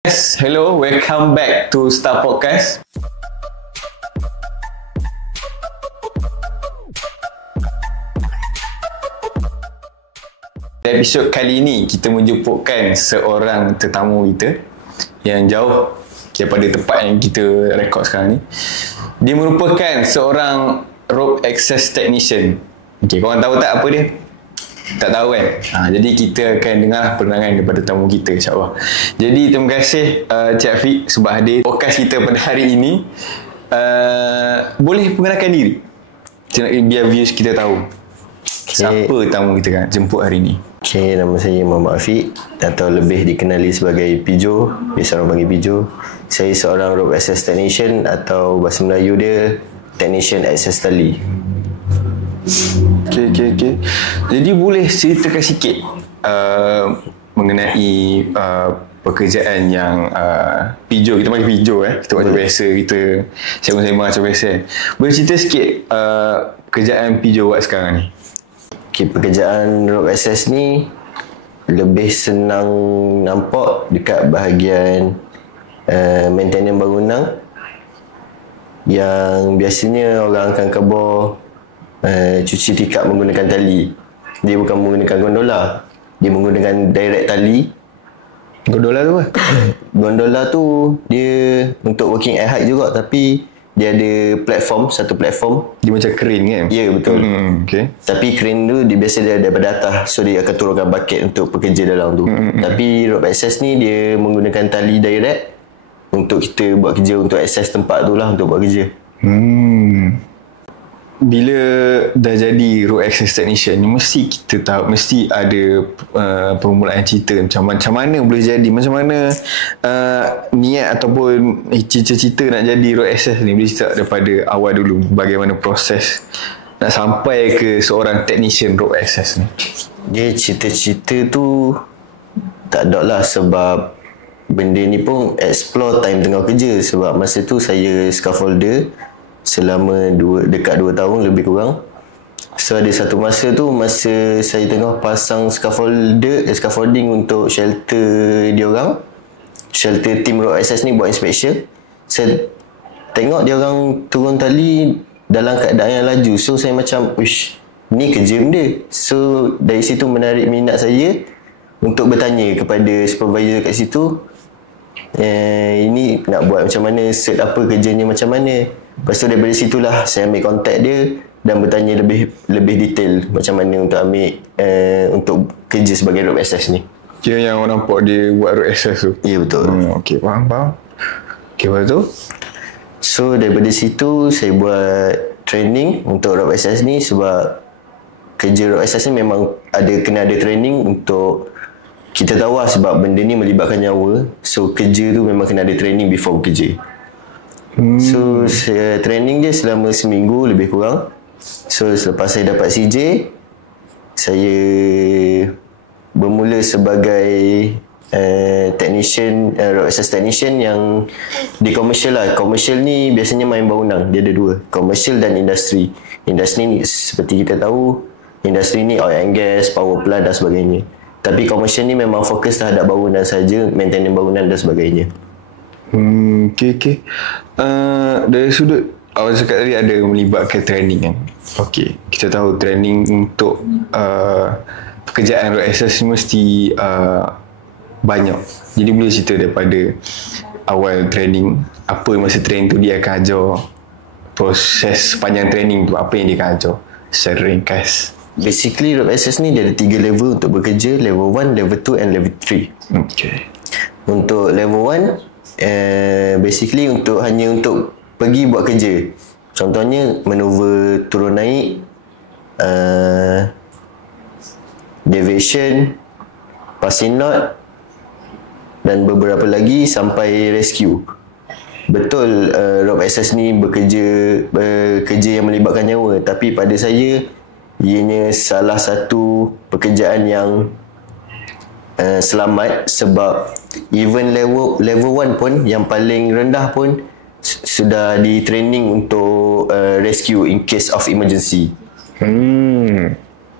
Yes, hello, welcome back to Star Podcast. Episod kali ini kita menjemputkan seorang tetamu kita yang jauh daripada tempat yang kita rekod sekarang ni. Dia merupakan seorang rope access technician. Okey, korang tahu tak apa dia? Tak tahu kan? Jadi kita akan dengar penerangan daripada tamu kita, insyaAllah. Jadi terima kasih Cik Afiq sebab hadir podcast kita pada hari ini. Boleh perkenalkan diri? Biar viewers kita tahu siapa tamu kita kan jemput hari ini. Okay, nama saya Muhammad Afiq atau lebih dikenali sebagai Pijo. Biasa orang panggil Pijo. Saya seorang rope access technician atau bahasa Melayu dia technician access tali. Okay. Jadi boleh ceritakan sikit mengenai pekerjaan yang Pijo, kita panggil Pijo kita macam biasa, kita sembang-sembang macam biasa. Boleh cerita sikit pekerjaan Pijo buat sekarang ni? Okay, pekerjaan rope access ni lebih senang nampak dekat bahagian maintenance bangunan yang biasanya orang akan khabar cuci tikap menggunakan tali. Dia bukan menggunakan gondola, dia menggunakan direct tali. Gondola tu apa? Gondola tu dia untuk working at height juga, tapi dia ada platform, satu platform. Dia macam crane kan? Ya, betul. Okay. Tapi crane tu dia biasa dia daripada atas, so dia akan turunkan bucket untuk pekerja dalam tu. Tapi rope access ni dia menggunakan tali direct untuk kita buat kerja, untuk access tempat tu lah, untuk buat kerja. Bila dah jadi rope access technician ni, mesti kita tahu, mesti ada permulaan cerita macam mana boleh jadi, macam mana niat ataupun cita-cita nak jadi rope access ni. Boleh cerita daripada awal dulu, bagaimana proses nak sampai ke seorang technician rope access ni? Dia cita-cita tu tak ada lah, sebab benda ni pun explore time tengah kerja. Sebab masa tu saya scaffolder selama dekat 2 tahun lebih kurang. So ada satu masa tu, masa saya tengah pasang scaffolding untuk shelter diorang, shelter team rope access ni buat inspection, saya tengok diorang turun tali dalam keadaan yang laju. So saya macam, uish, ni kerja benda. So dari situ menarik minat saya untuk bertanya kepada supervisor kat situ, ini nak buat macam mana, set apa, kerjanya macam mana. Lepas tu daripada situlah saya ambil kontak dia dan bertanya lebih detail macam mana untuk ambil untuk kerja sebagai rope access ni. Kira yang orang nampak dia buat rope access tu? Ya, betul. Okay, faham. Okay, lepas tu? So daripada situ saya buat training untuk rope access ni, sebab kerja rope access ni memang kena ada training untuk kita tahu lah, sebab benda ni melibatkan nyawa. So kerja tu memang kena ada training before bekerja. So saya training dia selama seminggu lebih kurang. So selepas saya dapat CJ, saya bermula sebagai technician, rope access technician yang di commercial lah. Commercial ni biasanya main bangunan, dia ada 2, commercial dan industri. Industri ni seperti kita tahu, industri ni oil and gas, power plant dan sebagainya. Tapi commercial ni memang fokus terhadap bangunan saja, maintenance bangunan dan sebagainya. Okay. Dari sudut awal cakap tadi ada melibatkan training kan. Okay, kita tahu training untuk pekerjaan rope access mesti banyak. Jadi boleh cerita daripada awal training, apa masa training tu dia akan ajar, proses sepanjang training tu apa yang dia akan ajar secara ringkas. Basically rope access ni dia ada 3 level untuk bekerja, level 1, level 2 and level 3. Okay. Untuk level 1 basically hanya untuk pergi buat kerja. Contohnya manuver turun naik, deviation, passing knot dan beberapa lagi sampai rescue. Betul, rope access ni bekerja yang melibatkan nyawa, tapi pada saya ianya salah satu pekerjaan yang selamat, sebab even level 1 pun, yang paling rendah pun sudah di training untuk rescue in case of emergency.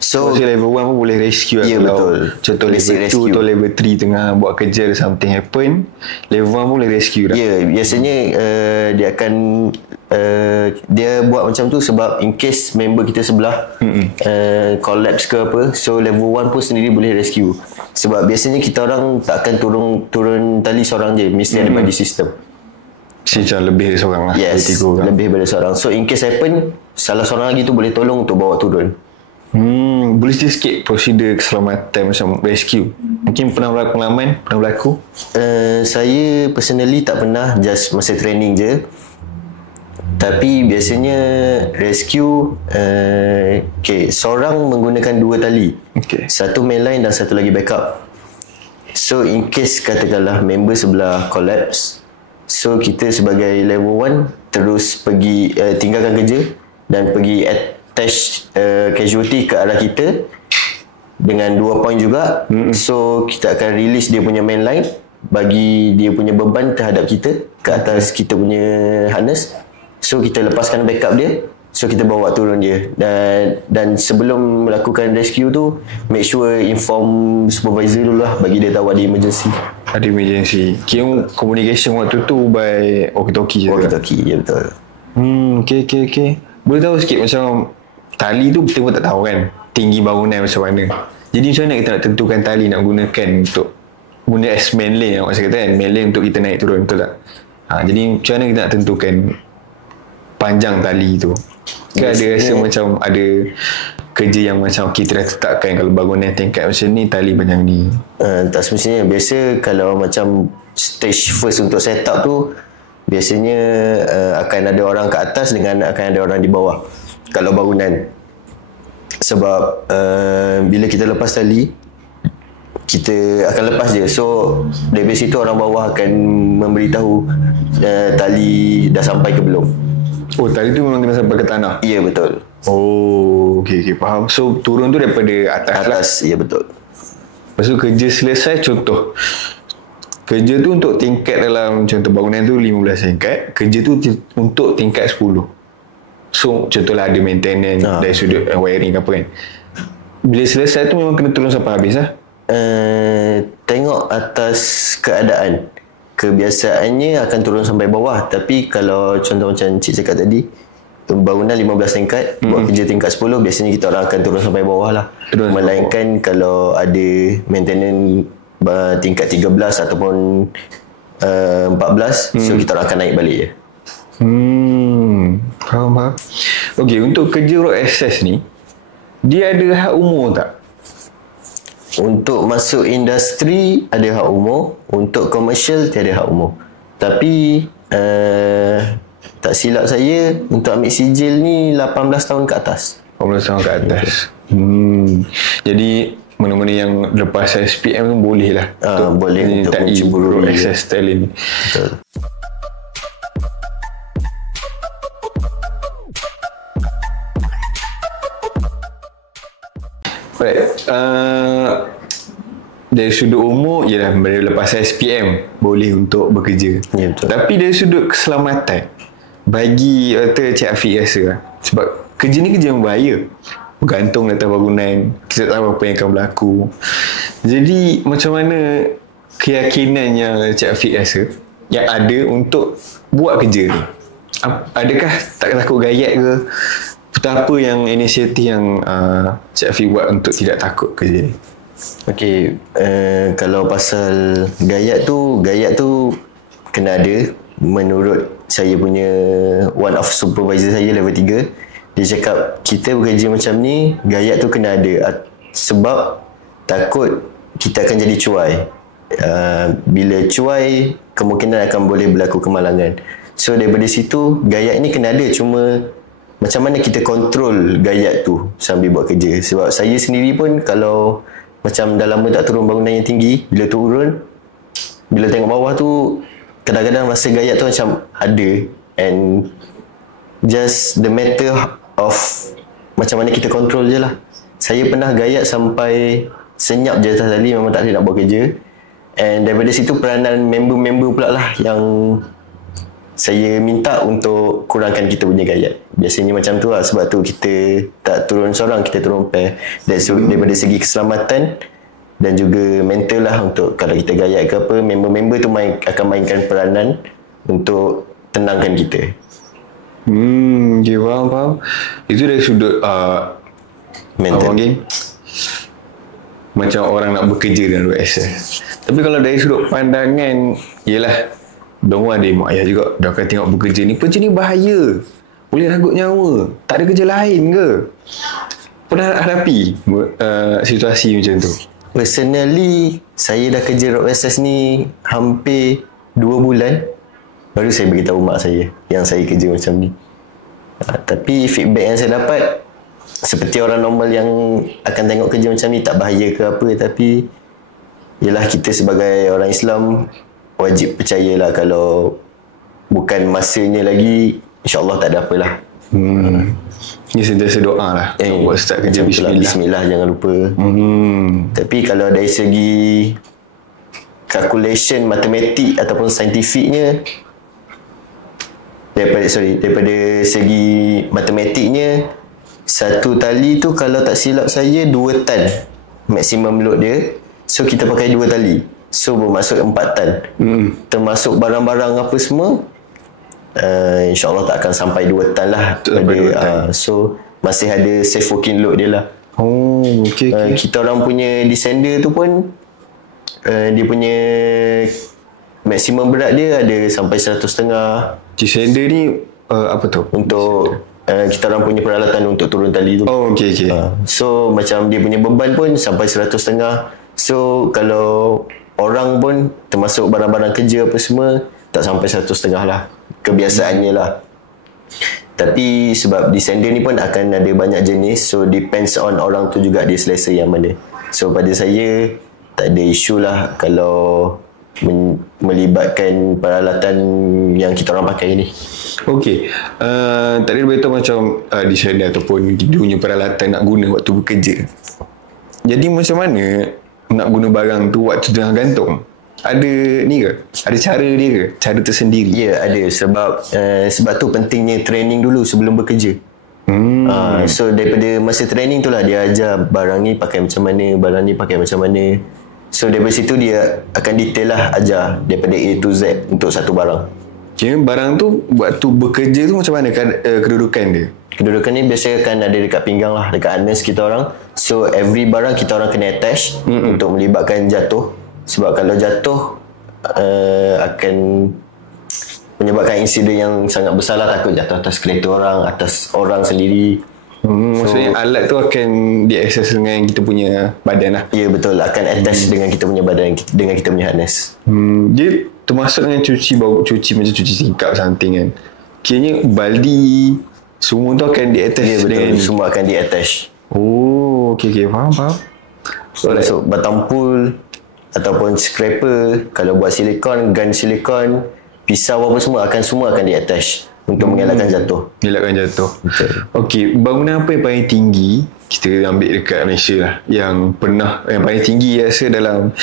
So So level 1 pun boleh rescue Ya, kalau betul. contoh Basic level 2 rescue. atau level 3 tengah buat kerja, something happen, level 1 pun boleh rescue dah. Ya, biasanya dia akan dia buat macam tu sebab in case member kita sebelah collapse ke apa, so level 1 pun sendiri boleh rescue. Sebab biasanya kita orang tak akan turun tali seorang je, mesti ada body system. Macam lebih dari seorang lah. Yes, Ada 3 orang. lebih daripada seorang. So in case happen, salah seorang lagi tu boleh tolong untuk bawa turun. Boleh cerita sikit prosedur keselamatan macam rescue? Mungkin pernah berlaku pengalaman, pernah berlaku? Saya personally tak pernah, just masa training je. Tapi biasanya rescue seorang menggunakan 2 tali. Okay. Satu mainline dan satu lagi backup. So in case katakanlah member sebelah collapse, so kita sebagai level 1 terus pergi tinggalkan kerja dan pergi attach casualty ke arah kita dengan 2 point juga. So kita akan release dia punya mainline, bagi dia punya beban terhadap kita ke atas kita punya harness. So kita lepaskan backup dia, so kita bawa turun dia. Dan sebelum melakukan rescue tu, make sure inform supervisor dulu lah, bagi dia tahu ada emergency. Ada emergency. Kira communication waktu tu by walkie-talkie je. Walkie-talkie, ya betul. Okay. Boleh tahu sikit macam tali tu kita pun tak tahu kan tinggi bangunan macam mana. Jadi macam mana kita nak tentukan tali nak gunakan untuk guna as main lane, macam kata kan, main lane untuk kita naik turun, betul tak? Jadi macam mana kita nak tentukan panjang tali tu? Kan ada rasa macam ada kerja yang macam kita dah tetapkan kalau bangunan tingkat macam ni tali panjang ni. Tak semestinya. Biasa kalau macam stage first untuk set up tu, biasanya akan ada orang ke atas dengan akan ada orang di bawah kalau bangunan. Sebab bila kita lepas tali, kita akan lepas je. So dari situ orang bawah akan memberitahu tali dah sampai ke belum. Oh, tali tu memang kena sampai ke tanah? Ya, betul. Oh, okay, faham. So turun tu daripada atas lah. Atas, ya betul. Lepas tu kerja selesai, contoh kerja tu untuk tingkat dalam contoh bangunan tu 15 tingkat, kerja tu untuk tingkat 10. So contohlah ada maintenance dari sudut wiring ke apa kan. Bila selesai tu memang kena turun sampai habis lah. Tengok atas keadaan. Kebiasaannya akan turun sampai bawah. Tapi kalau contoh macam Cik cakap tadi, bangunan 15 tingkat, buat kerja tingkat 10, biasanya kita orang akan turun sampai bawah lah. Melainkan kalau ada maintenance tingkat 13 ataupun 14, so kita orang akan naik balik je. Faham. Okey, untuk kerja road access ni, dia ada hak umur tak? Untuk masuk industri ada hak umur, untuk komersial tiada hak umur. Tapi tak silap saya, untuk ambil sijil ni 18 tahun ke atas. 18 tahun ke atas. Jadi mana-mana yang lepas SPM tu boleh lah. Boleh untuk menceburi road access talent. Betul. Alright. Dari sudut umur, ialah lepas SPM boleh untuk bekerja. Ya, betul. Tapi dari sudut keselamatan, bagi Cik Afiq rasa lah, sebab kerja ni kerja yang bahaya, bergantung di atas bangunan, kita tak tahu apa yang akan berlaku. Jadi macam mana keyakinan yang Cik Afiq rasa yang ada untuk buat kerja ni? Adakah tak takut gayat ke? Apa yang inisiatif yang Cik Afiq buat untuk tidak takut kerja ni? Okey, kalau pasal gayat tu kena ada. Menurut saya punya one of supervisor saya level 3, dia cakap kita bekerja macam ni, gayat tu kena ada. Sebab takut kita akan jadi cuai. Bila cuai, kemungkinan akan boleh berlaku kemalangan. So daripada situ, gayat ni kena ada. Cuma macam mana kita kontrol gayat tu sambil buat kerja. Sebab saya sendiri pun kalau macam dah lama tak turun bangunan yang tinggi, bila turun, bila tengok bawah tu, kadang-kadang rasa gayat tu macam ada. And just the matter of macam mana kita kontrol je lah. Saya pernah gayat sampai senyap je atas tali, memang tak boleh nak buat kerja. And daripada situ peranan member-member pula lah yang saya minta untuk kurangkan kita punya gayat. Biasanya macam tu lah. Sebab tu kita tak turun seorang, kita turun pair. Daripada segi keselamatan dan juga mental lah, untuk kalau kita gayat ke apa, member-member tu akan mainkan peranan untuk tenangkan kita. Okay, faham. Itu dari sudut Mental. Macam orang nak bekerja dalam RSS. Tapi kalau dari sudut pandangan, yelah, diorang ada mak ayah juga, dia akan tengok bekerja ni bahaya, boleh ragut nyawa, tak ada kerja lain ke? Pernah hadapi situasi macam tu? Personally, saya dah kerja Rock SS ni hampir 2 bulan, baru saya beritahu mak saya yang saya kerja macam ni. Tapi feedback yang saya dapat, seperti orang normal yang akan tengok kerja macam ni, tak bahaya ke apa, tapi yelah, kita sebagai orang Islam wajib percayalah kalau bukan masanya lagi, insyaAllah tak ada apalah. Ini sentiasa doa lah buat start kerja. Bismillah, jangan lupa. Tapi kalau dari segi calculation, matematik ataupun saintifiknya, daripada segi matematiknya, satu tali tu kalau tak silap saya 2 tan maksimum load dia. So kita pakai 2 tali, so bermaksud 4 tan. Termasuk barang-barang apa semua, InsyaAllah tak akan sampai 2 tan lah. So masih ada safe working load dia lah. Okay. Kita orang punya descender tu pun dia punya maksimum berat dia ada sampai 100.5. Descender ni apa tu? Untuk kita orang punya peralatan untuk turun tali tu. Okay. So macam dia punya beban pun sampai 100.5. So kalau orang pun termasuk barang-barang kerja apa semua, tak sampai 100.5 lah, kebiasaannya lah. Tapi sebab descender ni pun akan ada banyak jenis, so depends on orang tu juga dia selesa yang mana. So pada saya tak ada isu lah kalau melibatkan peralatan yang kita orang pakai ni. Okey, tadi beritahu macam descender ataupun dia punya peralatan nak guna waktu bekerja. Jadi macam mana nak guna barang tu waktu tengah gantung? Ada ni ke? Ada cara dia ke? Cara tersendiri? Ya, ada. Sebab tu pentingnya training dulu sebelum bekerja. So daripada masa training tu lah dia ajar barang ni pakai macam mana, barang ni pakai macam mana. So daripada situ dia akan detail lah ajar daripada A to Z untuk satu barang. Kira barang tu waktu bekerja tu macam mana kedudukan dia? Kedudukan ni biasanya akan ada dekat pinggang lah, dekat harness kita orang. So every barang kita orang kena attach untuk melibatkan jatuh. Sebab kalau jatuh akan menyebabkan insiden yang sangat besar lah. Takut jatuh atas kereta orang, atas orang sendiri. Maksudnya alat tu akan diakses dengan kita punya badan lah. Ya, betul, akan attach dengan kita punya badan, dengan kita punya harness. Dia termasuk dengan cuci macam cuci tingkap something kan. Kiranya baldi semua tu akan di-attach. Ya, betul, dengan semua akan di-attach. Oh, okay, faham. So masuk batang pool ataupun scraper, kalau buat silikon, gun silikon, pisau apa semua akan di-attach untuk mengelakkan jatuh. Mengelakkan jatuh. Betul. Okey, bangunan apa yang paling tinggi kita ambil dekat Malaysia lah, yang paling tinggi rasa dalam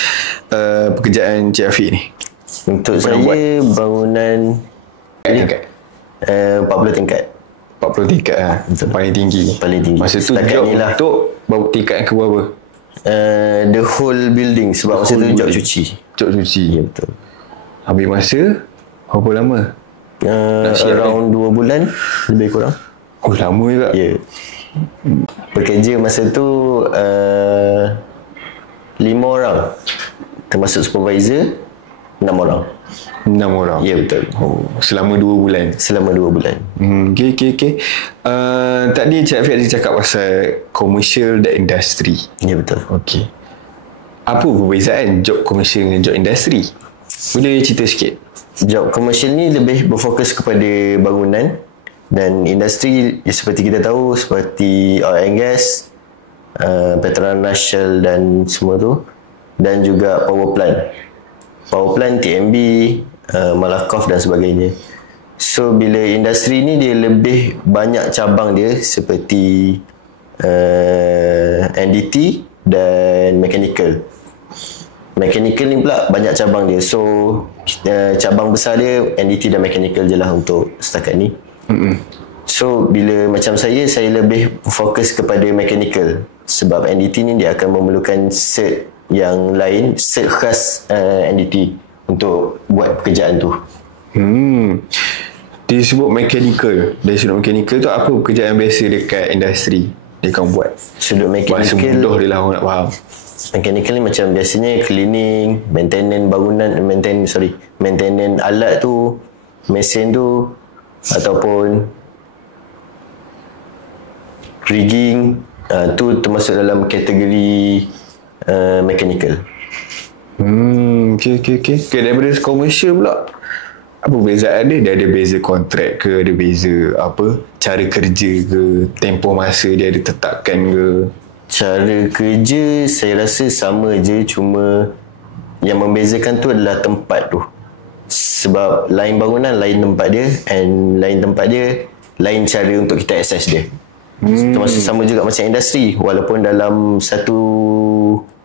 pekerjaan Cik Afiq ni? Untuk saya bangunan tingkat 40 tingkat. 40 tingkat lah. Paling tinggi. Masa tu setakat job ni lah. untuk tingkat yang ke berapa? The whole building. Sebab masa tu job cuci. Job cuci. Ya, betul. Ambil masa berapa lama? Around 2 bulan lebih kurang. Oh, lama juga. Ya. Bekerja masa tu 5 orang, termasuk supervisor 6 orang. 6 orang? Ya, betul. Selama 2 bulan? Selama 2 bulan. Okay. Tadi Cik Afiq ada cakap pasal commercial dan industri. Ya, betul. Okay. Apa perbezaan job commercial dengan job industri? Boleh cerita sikit? Job komersial ni lebih berfokus kepada bangunan, dan industri seperti kita tahu, seperti oil and gas, Petronas, Shell dan semua tu, dan juga power plant TMB, Malakoff dan sebagainya. So bila industri ni dia lebih banyak cabang dia, seperti NDT dan mechanical. Mechanical ni pula banyak cabang dia. So cabang besar dia NDT dan mechanical je lah untuk setakat ni. So bila macam saya lebih fokus kepada mechanical. Sebab NDT ni dia akan memerlukan cert yang lain, cert khas NDT untuk buat pekerjaan tu. Disebut mechanical. Dari sudut mechanical tu apa pekerjaan biasa dekat industri dia akan buat? Sudut Bahasa mechanical, mudah dia lah orang nak faham. mechanical ni macam biasanya cleaning, maintenance bangunan, maintenance alat tu, mesin tu, ataupun rigging, tu termasuk dalam kategori mechanical. Okay. Daripada komersial pula, apa perbezaan dia? Dia ada beza kontrak ke? Ada beza apa? Cara kerja ke? Tempoh masa dia ada tetapkan ke? Cara kerja saya rasa sama je, cuma yang membezakan tu adalah tempat tu. Sebab lain bangunan lain tempat dia, and lain tempat dia lain cara untuk kita akses dia. Termasuk sama juga macam industri, walaupun dalam satu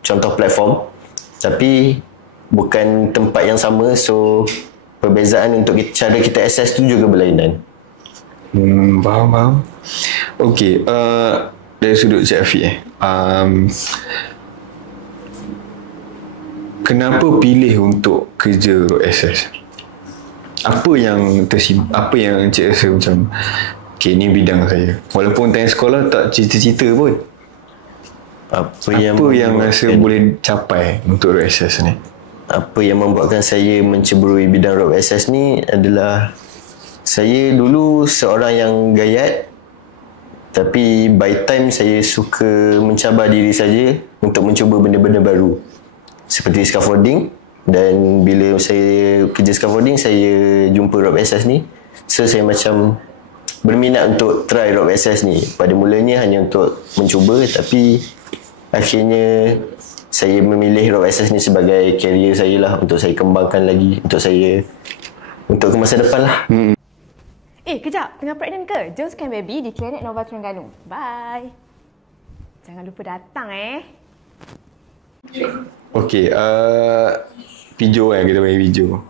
contoh platform tapi bukan tempat yang sama, so perbezaan untuk cara kita akses tu juga berlainan. Faham. Okey, dari sudut Cik Afiq kenapa pilih untuk kerja road access? Apa yang Cik rasa macam okay, ni bidang saya, walaupun time sekolah tak cita-cita pun? Apa yang rasa boleh capai untuk road access ni? Apa yang membuatkan saya menceburui bidang road access ni adalah saya dulu seorang yang gayat, tapi by time saya suka mencabar diri saja untuk mencuba benda-benda baru seperti scaffolding. Dan bila saya kerja scaffolding, saya jumpa rope access ni, so saya macam berminat untuk try rope access ni. Pada mulanya hanya untuk mencuba, tapi akhirnya saya memilih rope access ni sebagai career saya lah, untuk saya kembangkan lagi, untuk ke masa depan lah. Kejap. Tengah pregnant ke? Jom scan baby di Klinik Nova Terengganu. Bye. Jangan lupa datang Okey, video kan, kita bagi video.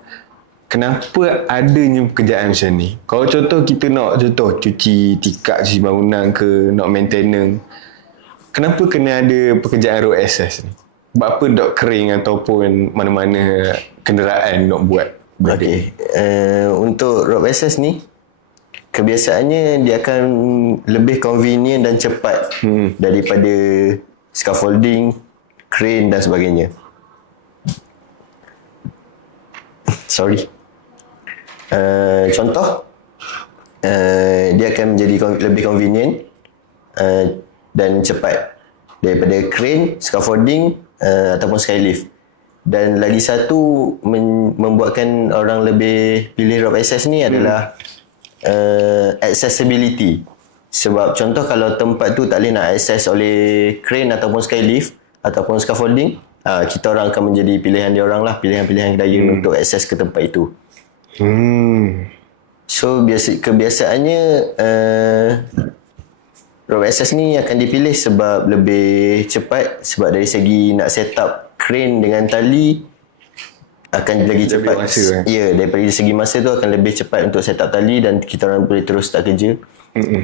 Kenapa adanya pekerjaan macam ni? Kalau contoh kita nak cuci tikar, cuci bangunan ke, nak maintenance, kenapa kena ada pekerjaan road access ni? Sebab apa dok kering ataupun mana-mana kenderaan nak buat? Okey, untuk road access ni kebiasaannya dia akan lebih convenient dan cepat daripada scaffolding, crane dan sebagainya. Contoh, dia akan menjadi lebih convenient dan cepat daripada crane, scaffolding ataupun skylift. Dan lagi satu membuatkan orang lebih pilih rope access ni adalah accessibility. Sebab contoh kalau tempat tu tak boleh nak akses oleh crane ataupun skylift ataupun scaffolding, kita orang akan menjadi pilihan dia orang lah, pilihan-pilihan daya untuk akses ke tempat itu. So kebiasaannya rope access ni akan dipilih sebab lebih cepat. Sebab dari segi nak set up crane dengan tali akan lagi cepat. Ya, daripada segi masa tu akan lebih cepat untuk set up tali dan kita orang boleh terus start kerja.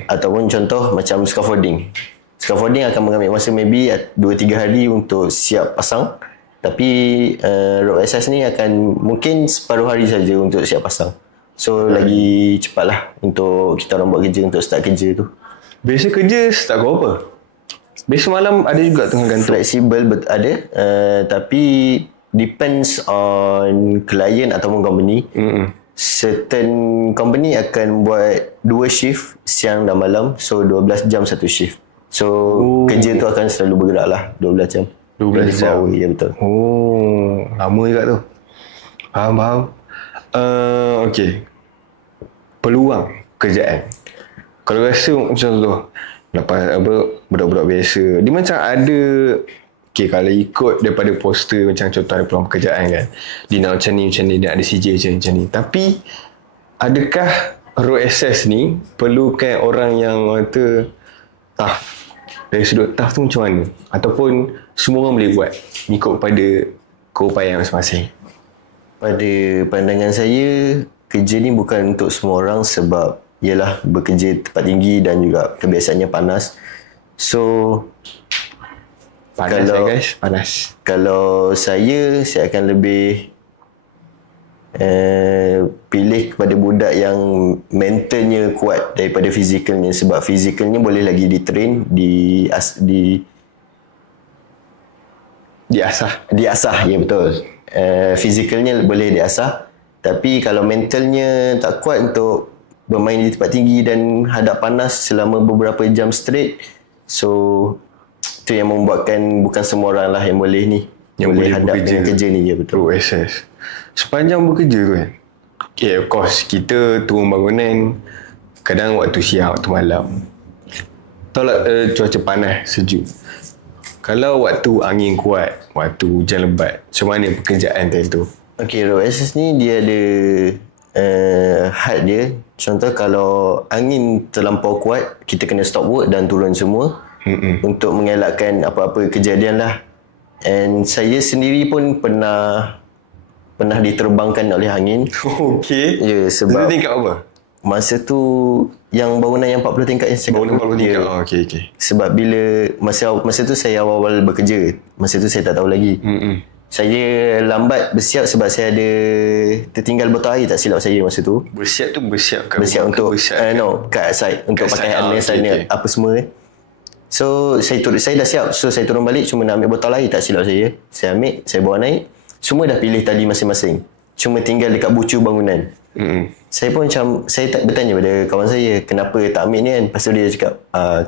Ataupun contoh macam scaffolding. Scaffolding akan mengambil masa maybe 2-3 hari untuk siap pasang. Tapi rope access ni akan mungkin separuh hari saja untuk siap pasang. So lagi cepatlah untuk kita orang buat kerja, untuk start kerja tu. Biasa kerja start pukul apa? Biasa malam ada juga tengah gantung? Flexible ada, tapi depends on client ataupun company. Certain company akan buat 2 shift, siang dan malam. So 12 jam satu shift. So kerja tu akan selalu bergerak lah 12 jam. 12 jam? Ya, betul. Lama juga tu. Faham. Okey, peluang kerjaan. Kalau rasa macam tu, lepas budak-budak biasa, dia macam ada. Okay, kalau ikut daripada poster macam contoh ada peluang pekerjaan kan, dia nak macam ni, dia ada CJ macam ni. Tapi adakah road access ni perlukan orang yang kata tough? Dari sudut tough tu macam mana? Ataupun semua orang boleh buat ikut pada keupayaan masing-masing? Pada pandangan saya, kerja ni bukan untuk semua orang sebab ialah bekerja tempat tinggi dan juga kebiasaannya panas. So Panas guys, panas. Kalau saya akan lebih pilih kepada budak yang mentalnya kuat daripada fizikalnya, sebab fizikalnya boleh lagi ditrain, diasah, ya betul. Fizikalnya boleh diasah, tapi kalau mentalnya tak kuat untuk bermain di tempat tinggi dan hadap panas selama beberapa jam straight, so itu yang membuatkan bukan semua orang lah yang boleh ni, yang boleh hadap dengan kerja ni. Ya betul. SS sepanjang bekerja tu kan, okay, of course kita turun bangunan kadang waktu siang, waktu malam, tolak cuaca panas, sejuk. Kalau waktu angin kuat, waktu hujan lebat, macam mana pekerjaan tu? Okay, road access ni dia ada had dia. Contoh kalau angin terlampau kuat, kita kena stop work dan turun semua untuk mengelakkan apa-apa kejadian lah. And saya sendiri pun pernah diterbangkan oleh angin. Okay. Ya, sebab tingkat apa? Masa tu yang bangunan yang 40 tingkat yang saya bangunan 40 tingkat. Ya. Okay. Sebab bila masa tu saya awal-awal bekerja. Masa tu saya tak tahu lagi. Saya lambat bersiap sebab saya ada tertinggal botol air, tak silap saya masa tu. Bersiap tu bersiap untuk kat side untuk pakai harness dan apa semua. So saya dah siap. So saya turun balik cuma nak ambil botol air, tak silap saya. Saya ambil, saya bawa naik. Semua dah pilih tali masing-masing. Cuma tinggal dekat bucu bangunan. Saya pun macam, saya tak bertanya pada kawan saya, kenapa tak ambil ni kan. Lepas tu dia cakap,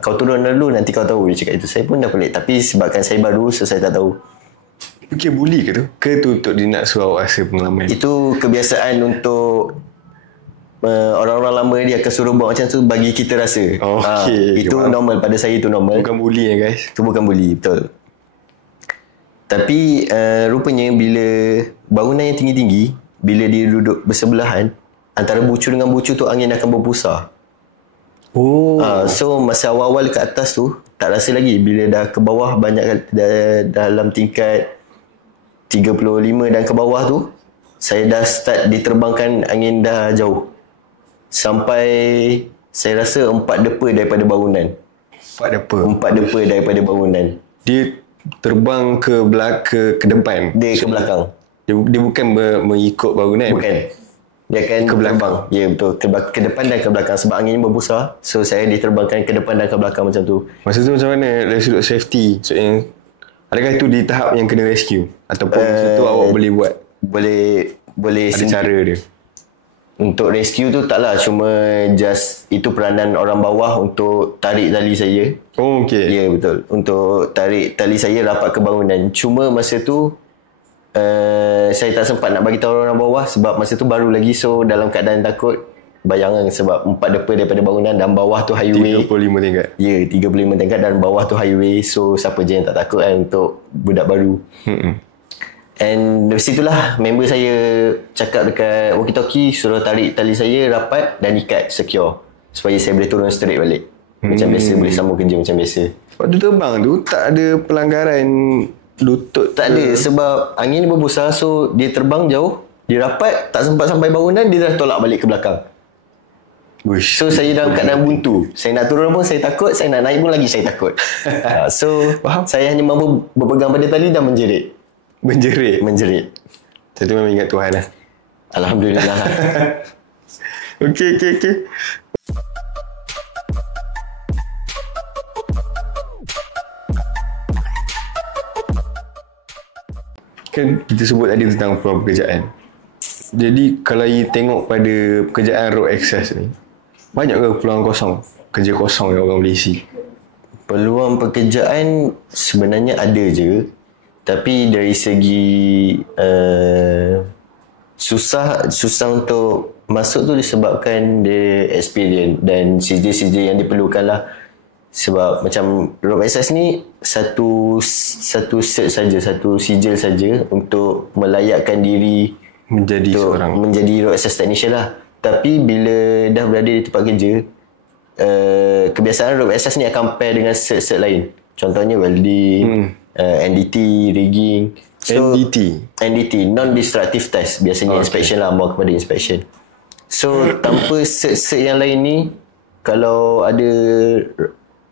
kau turun dulu nanti kau tahu. Dia cakap itu. Saya pun dah pelik. Tapi sebabkan saya baru, so saya tak tahu. Okay, bully ke tu? Ke tu untuk dia nak suruh awak rasa pengalaman? Itu kebiasaan untuk orang-orang lama, dia akan suruh buat macam tu bagi kita rasa. Itu normal, pada saya itu normal. Bukan bully guys. Itu bukan bully, betul. Tapi rupanya bila bangunan yang tinggi-tinggi, bila dia duduk bersebelahan, antara bucu dengan bucu tu angin akan berpusar. So masa awal-awal ke atas tu tak rasa lagi. Bila dah ke bawah banyak, dalam tingkat 35 dan ke bawah tu, saya dah start diterbangkan angin dah jauh. Sampai saya rasa 4 depa daripada bangunan. 4 depa daripada bangunan. Dia terbang ke depan. Dia ke belakang. Dia bukan mengikut bangunan. Bukan. Dia akan ke belakang. Ya betul. Ke depan dan ke belakang. Sebab angin berbesar. So saya diterbangkan ke depan dan ke belakang macam tu. Masa tu macam mana dari sudut safety? Maksudnya, adakah itu di tahap yang kena rescue? Ataupun masa tu awak boleh buat? Boleh ada cara dia? Untuk rescue tu taklah. Cuma just itu peranan orang bawah untuk tarik tali saya. Okay. Ya betul. Untuk tarik tali saya rapat ke bangunan. Cuma masa tu saya tak sempat nak bagi tahu orang bawah sebab masa tu baru lagi. So dalam keadaan takut. Bayangkan sebab 4 depa daripada bangunan dan bawah tu highway. 35 tingkat. Ya, 35 tingkat dan bawah tu highway. So siapa je yang tak takut kan untuk budak baru. And dari situlah member saya cakap dekat walkie-talkie, suruh tarik tali saya rapat dan ikat secure supaya saya boleh turun straight balik. Macam biasa, boleh sambung kerja macam biasa. Waktu terbang tu tak ada pelanggaran lutut? Tak ada sebab angin berbesar. So dia terbang jauh, dia rapat, tak sempat sampai bangunan, dia dah tolak balik ke belakang. So saya dalam keadaan buntu. Saya nak turun pun saya takut, saya nak naik pun lagi saya takut. So saya hanya mampu berpegang pada tali dan menjerit. Menjerit. Saya tu memang ingat Tuhan lah. Alhamdulillah. Okay. Kan kita sebut tadi tentang peluang pekerjaan. Jadi kalau you tengok pada pekerjaan road access ni, banyak ke peluang kosong? Kerja kosong yang orang boleh isi? Peluang pekerjaan sebenarnya ada je. Tapi dari segi susah untuk masuk tu disebabkan dia experience dan CJ yang diperlukan lah. Sebab macam road access ni satu cert saja, satu sijil saja untuk melayakkan diri menjadi road access technician lah. Tapi bila dah berada di tempat kerja, kebiasaan road access ni akan pair dengan cert-cert lain. Contohnya welding, NDT, rigging. So, NDT. NDT, non-destructive test. Biasanya inspection lah, more kepada inspection. So tanpa cert-cert yang lain ni, kalau ada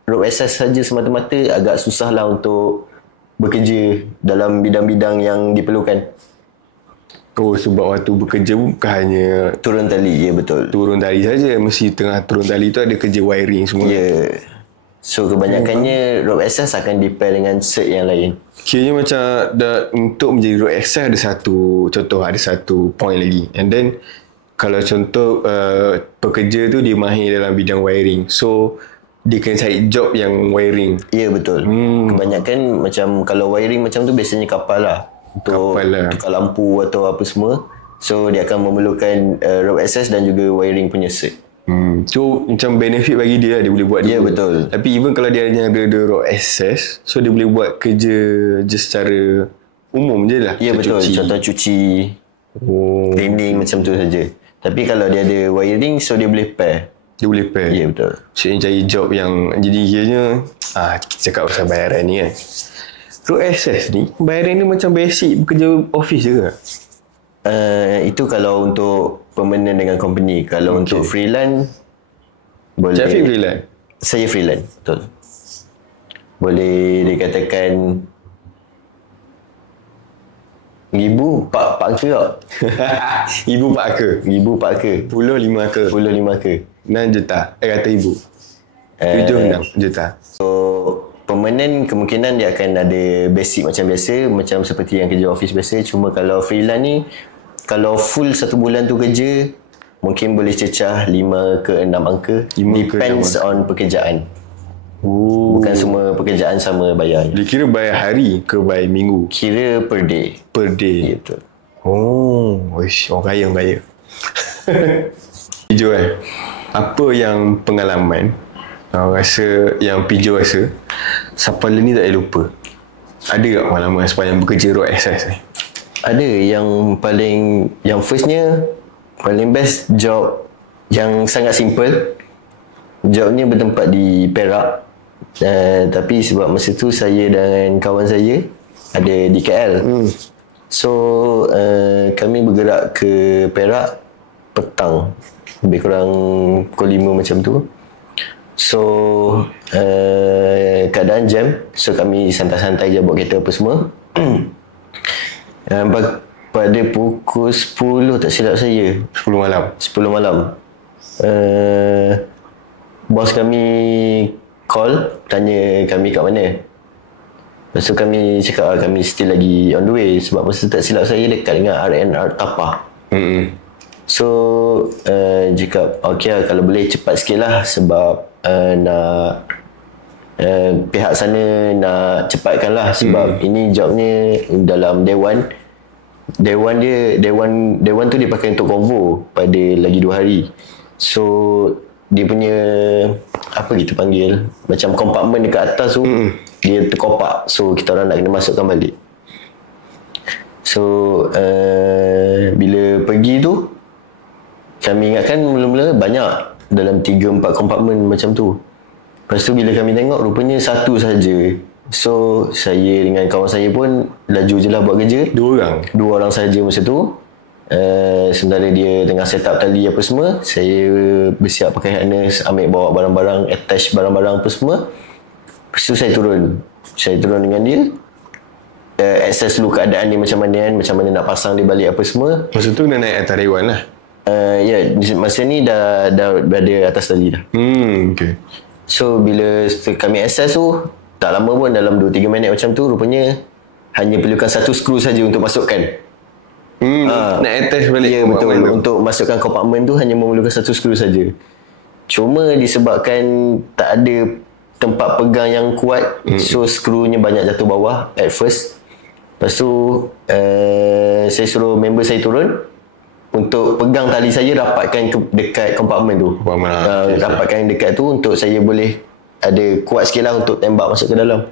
road access saja semata-mata, agak susah lah untuk bekerja dalam bidang-bidang yang diperlukan. Oh, sebab waktu bekerja bukan hanya Turun tali, ya betul. turun tali saja, mesti tengah turun tali tu ada kerja wiring semua. Ya. So kebanyakannya road access akan depend dengan cert yang lain. Kiranya macam untuk menjadi road access ada satu point lagi. And then kalau contoh pekerja tu dia mahir dalam bidang wiring, so dia kena cari job yang wiring. Ya betul. Kebanyakan macam kalau wiring macam tu biasanya kapal lah, untuk tukar lampu atau apa semua. So dia akan memerlukan road access dan juga wiring punya cert. So macam benefit bagi dia lah, dia boleh buat Ya dua. betul. Tapi even kalau dia hanya ada road access, so dia boleh buat kerja just secara umum je lah. Ya betul. Contoh cuci, cleaning macam tu saja. Tapi kalau dia ada wiring, so dia boleh pair. Dia boleh pair. Ya betul. So dia cari job yang jadi kiranya kita cakap pasal bayaran ni kan. Road access ni bayaran dia macam basic bekerja office je ke? Itu kalau untuk permanent dengan company. Kalau untuk freelance, boleh. Syafiq freelance? Saya freelance, betul. Boleh dikatakan Pak ke tak? Ibu 4 ke? Ibu 4 ke? 10 5 ke? 10 5 ke? 6 juta. Kata ibu 7 6 juta. So permanent kemungkinan dia akan ada basic macam biasa, macam seperti yang kerja office biasa. Cuma kalau freelance ni, kalau full 1 bulan tu kerja, mungkin boleh cecah 5 ke 6 angka. Depends on pekerjaan. Bukan semua pekerjaan sama bayar. Dia kira bayar hari ke bayar minggu? Kira per day. Per day. Ya, betul. Wish, orang kaya. Pijo apa yang pengalaman rasa yang Pijo rasa sampai ni tak boleh lupa? Ada tak pengalaman sepanjang bekerja road access ni? Ada yang firstnya paling best job yang sangat simple. Jobnya bertempat di Perak, tapi sebab masa tu saya dan kawan saya ada di KL. So kami bergerak ke Perak petang, lebih kurang pukul 5 macam tu. So keadaan jam, so kami santai-santai je bawa kereta apa semua. Pada pukul 10 tak silap saya, 10 malam. 10 malam, bos kami call, tanya kami kat mana. Lepas tu kami cakap kami still lagi on the way, sebab masa tak silap saya dekat dengan RNR Tapah. So cakap okay lah, kalau boleh cepat sikit lah, sebab nak pihak sana nak cepatkan lah, sebab ini jobnya dalam Dewan tu dia pakai untuk konvo pada lagi 2 hari. So dia punya apa kita panggil, macam kompartmen dekat atas tu dia terkopak, so kita orang nak kena masukkan balik. So bila pergi tu, kami ingatkan mula-mula banyak, dalam 3-4 kompartmen macam tu. Lepas tu bila kami tengok, rupanya satu saja. So saya dengan kawan saya pun laju je lah buat kerja. 2 orang saja masa tu. Sementara dia tengah set up tali apa semua, saya bersiap pakai harness, ambil bawa barang-barang, attach barang-barang apa semua. Lepas tu saya turun dengan dia, access dulu keadaan dia macam mana kan, macam mana nak pasang dia balik apa semua. Masa tu kena naik atas Dewan lah. Ya, masa ni dah berada atas tali dah. Okay. So bila kami access tu, tak lama pun, dalam 2-3 minit macam tu, rupanya hanya perlukan 1 skru saja untuk masukkan. Nak attach balik. Ya betul, untuk masukkan kompartmen tu hanya memerlukan 1 skru saja. Cuma disebabkan tak ada tempat pegang yang kuat, so skrunya banyak jatuh bawah at first. Lepas tu saya suruh member saya turun untuk pegang tali saya, rapatkan dekat kompartmen tu. Rapatkan dekat tu untuk saya boleh ada kuat sikit lah untuk tembak masuk ke dalam.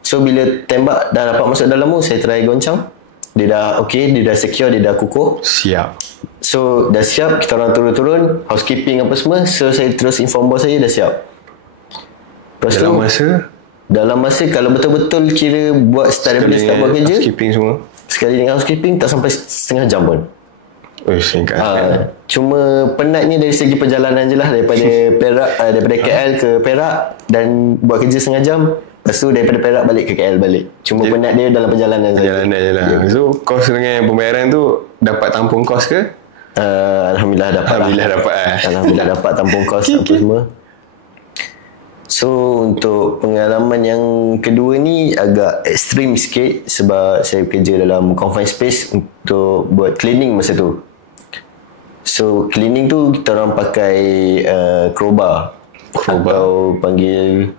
So bila tembak dah dapat masuk dalam tu, saya try goncang. Dia dah okay, dia dah secure, dia dah kukuh. Siap. So dah siap, kita orang turun-turun, housekeeping apa semua. So saya terus inform bos saya dah siap. Lepas dalam masa kalau betul-betul kira buat start daripada start buat kerja, housekeeping semua, Sekali dengan housekeeping tak sampai setengah jam pun. Singkat. Cuma penatnya dari segi perjalanan je lah. Daripada Perak, daripada KL ke Perak, dan buat kerja setengah jam. Lepas tu daripada Perak balik ke KL balik. Cuma penat dia dalam perjalanan saja. Perjalanan je lah. So kos dengan pembayaran tu dapat tampung kos ke? Alhamdulillah dapat. Alhamdulillah dapat tampung kos apa semua. So untuk pengalaman yang kedua ni agak ekstrim sikit sebab saya bekerja dalam confined space untuk buat cleaning masa tu. So cleaning tu kita orang pakai crowbar atau panggil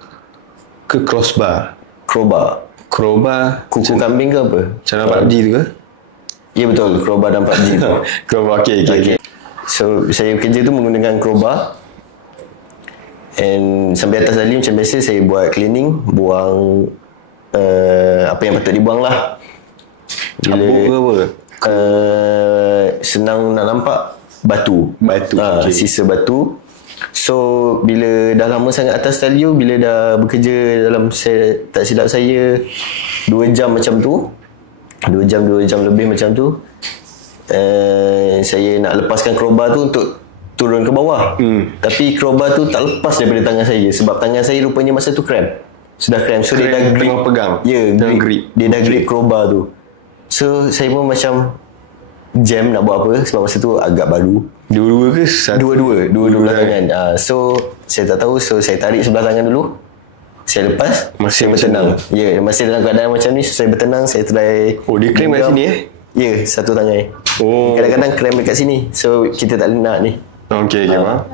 Ke crossbar? crowbar. Kuku Kambing ke apa? Cara PUBG tu ke? Ya betul, crowbar dan PUBG tu. Crowbar, okay. So saya bekerja tu menggunakan crowbar. And sampai atas tali macam biasa saya buat cleaning, buang apa yang patut dibuang lah. Cabuk ke apa? Senang nak nampak, batu, okay. sisa batu. So bila dah lama sangat atas tali tu, bila dah bekerja dalam, saya tak silap saya 2 jam macam tu, 2 jam lebih macam tu, saya nak lepaskan crowbar tu untuk turun ke bawah. Tapi crowbar tu tak lepas daripada tangan saya sebab tangan saya rupanya masa tu cramp. Sudah cramp. So dia dah grip, pegang. Ya, grip. Dia dah grip crowbar tu. So saya pun macam jam nak buat apa sebab masa tu agak baru. Dua-dua ke? Dua belah tangan. So saya tak tahu, so saya tarik sebelah tangan dulu. Saya lepas, Masih saya bertenang. Ya, masih dalam keadaan macam ni, so saya bertenang, saya try. Oh, dia cramp kat sini Ya, satu tangan. Kadang-kadang cramp dekat sini. So kita tak nak ni. Okay, faham.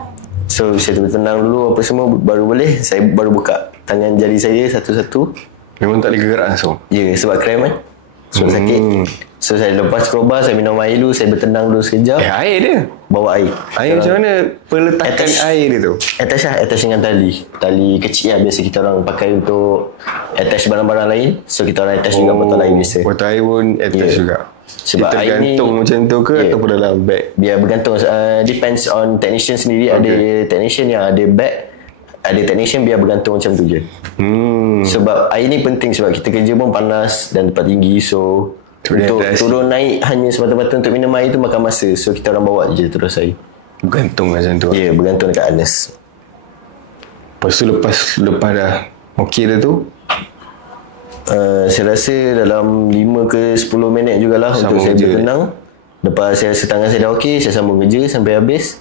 So saya bertenang dulu apa semua, baru boleh. Saya baru buka tangan jari saya satu-satu. Memang tak boleh gerak langsung? Ya, sebab cramp kan. Sebab sakit. So saya lepas crowbar, saya minum air dulu, saya bertenang dulu sekejap. Air dia? Bawa air. Air macam mana peletakan air dia tu? Attach dengan tali kecil lah. Biasa kita orang pakai untuk attach barang-barang lain. So kita orang attach juga botol air biasa. Botol air pun attach juga? Sebab dia air ni tergantung macam tu ke ataupun dalam bag? Dia bergantung, depends on technician sendiri. Ada technician yang ada bag, ada technician biar bergantung macam tu je. Sebab air ni penting sebab kita kerja pun panas dan tempat tinggi. So untuk turun naik hanya semata-mata untuk minum air tu makan masa. So kita orang bawa je terus air. Bergantung macam tu? Ya, bergantung dekat harness. Lepas tu lepas dah okey dah tu, saya rasa dalam 5 ke 10 minit jugalah untuk saya bertenang. Lepas saya rasa tangan saya dah okey, saya sambung kerja sampai habis.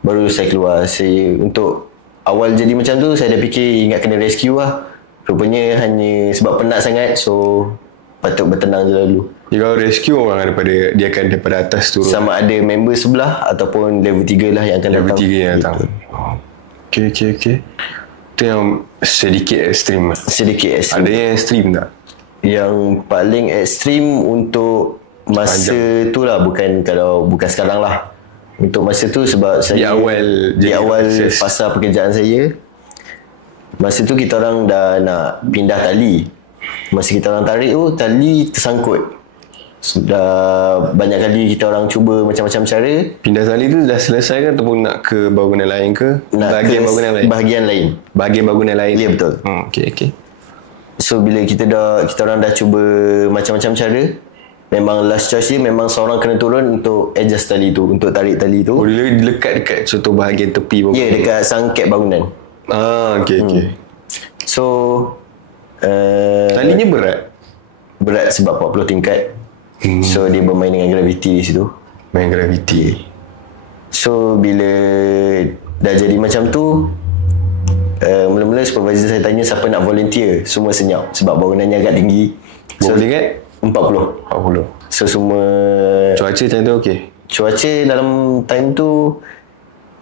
Baru saya keluar. Saya untuk awal jadi macam tu, saya dah fikir ingat kena rescue lah. Rupanya hanya sebab penat sangat, so patut bertenang je dulu. Kalau rescue orang dia akan daripada atas turun? Sama ada member sebelah ataupun level 3 lah yang akan level datang. Level 3 yang datang. Okay. Itu yang sedikit ekstrim. Ada yang ekstrim tak? Yang paling ekstrim untuk masa tu lah, bukan sekarang lah. Untuk masa tu sebab saya di awal fasa pekerjaan saya, masa tu kita orang dah nak pindah tali. Masa kita orang tarik tu, tali tersangkut. Sudah banyak kali kita orang cuba macam-macam cara. Pindah tali tu dah selesai kan ataupun nak ke bangunan lain ke? Bahagian bangunan lain. Ya, betul. Okay. So bila kita orang dah cuba macam-macam cara, memang last choice dia memang seorang kena turun untuk adjust tali tu, untuk tarik tali tu. Oh, dia lekat dekat contoh bahagian tepi bangunan? Ya, dekat sangket bangunan. Okay. So talinya berat sebab 40 tingkat. So dia bermain dengan graviti di situ. Main graviti. So bila dah jadi macam tu, mula-mula supervisor saya tanya siapa nak volunteer. Semua senyap sebab bangunannya agak tinggi. So tingkat? 40. So semua. Cuaca time tu okey? Cuaca dalam time tu